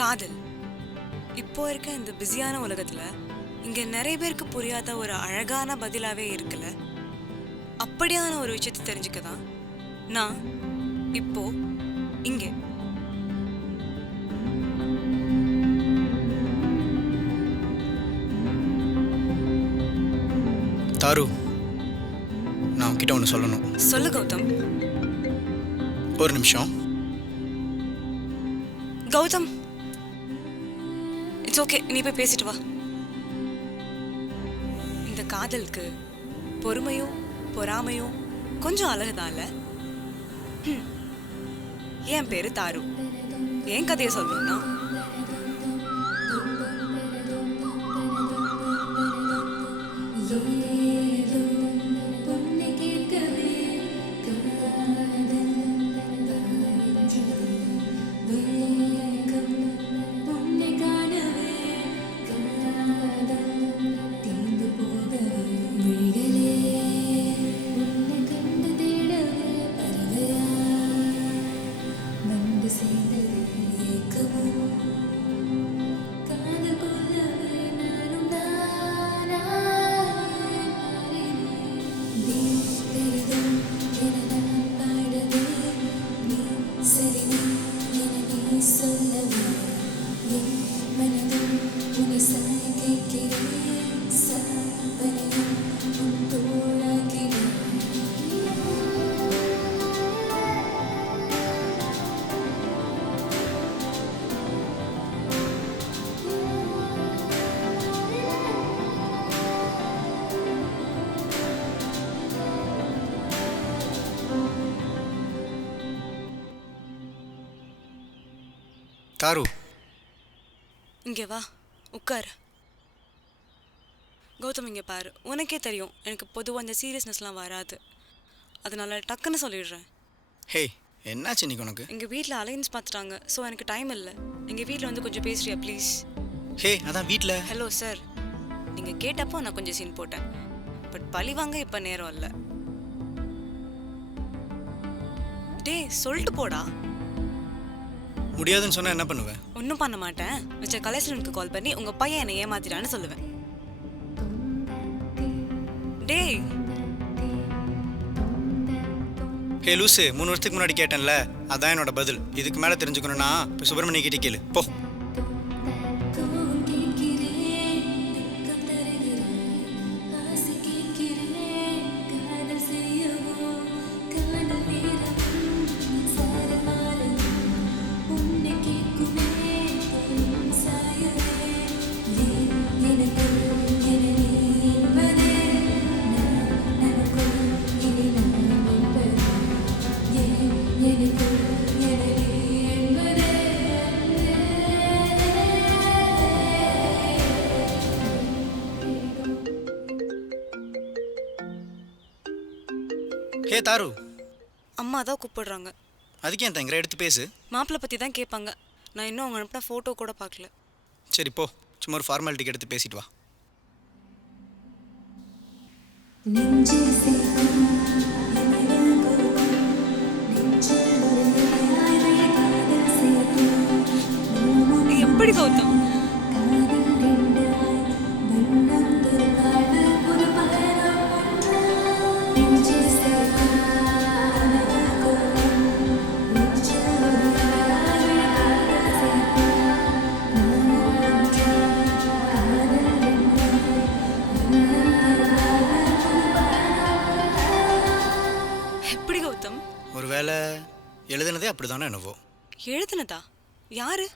காதல் இப்போ இருக்க இந்த பிஸியான உலகத்துல இங்க நிறைய பேருக்கு புரியாத ஒரு அழகான பதிலாவே இருக்குல்ல. அப்படியான ஒரு விஷயத்தை தெரிஞ்சுக்கதான் நான் இப்போ இங்கே. தாரு, நான் உன்கிட்ட ஒன்று சொல்லணும். சொல்லு கௌதம். ஒரு நிமிஷம். கௌதம், இட்ஸ் ஓகே, நீ போய் பேசிட்டு வா. இந்த காதலுக்கு பொறுமையும் பொறாமையும் கொஞ்சம் அழகுதான்ல. என் பேரு தாரு. என் கதையை சொல்லணும்னா தாரு, இங்கே வா, உட்கார். கௌதம், இங்கே பாரு. உனக்கே தெரியும் எனக்கு பொதுவாக அந்த சீரியஸ்னஸ்லாம் வராது. அதனால டக்குன்னு சொல்லிடுறேன். ஹே, என்னாச்சு இன்னைக்கு உனக்கு? எங்கள் வீட்டில் அலைன்ஸ் பார்த்துட்டாங்க. ஸோ எனக்கு டைம் இல்லை. எங்கள் வீட்டில் வந்து கொஞ்சம் பேசுறியா ப்ளீஸ்? ஹே, அதான் வீட்டில். ஹலோ சார், நீங்கள் கேட்டப்போ நான் கொஞ்சம் சீன் போட்டேன். பட் பழிவாங்க இப்போ நேரம் இல்லை. டே, சொல்லிட்டு போடா. முடியாதுன்னு சொன்னால் என்ன பண்ணுவேன்? ஒன்றும் பண்ண மாட்டேன். மிஸ்டர் கலேஸ்வரனுக்கு கால் பண்ணி உங்கள் பையன் என்னை ஏமாத்திட்டான்னு சொல்லுவேன். டேய். ஹே லூசு, 3 வருஷத்துக்கு முன்னாடி கேட்டேன்ல, அதான் என்னோட பதில். இதுக்கு மேலே தெரிஞ்சுக்கணும்னா இப்போ சுப்பிரமணிய கிட்ட கேளு போ. ஹே தாரு. அம்மா தான் கூப்பிடுறாங்க. அதுக்கு ஏன் தங்கிற, எடுத்து பேசு. மாப்பிள்ளை பற்றி தான் கேட்பாங்க. நான் இன்னும் அவங்க அனுப்பின ஃபோட்டோ கூட பார்க்கல. சரி போ, சும்மா ஒரு ஃபார்மாலிட்டிக்கு எடுத்து பேசிட்டு வா. எப்படி கௌதம்? எப்படி கௌதம்? ஒருவேளை எழுதுனதே அப்படிதானே என்னவோ. எழுதுனதா? யாரு?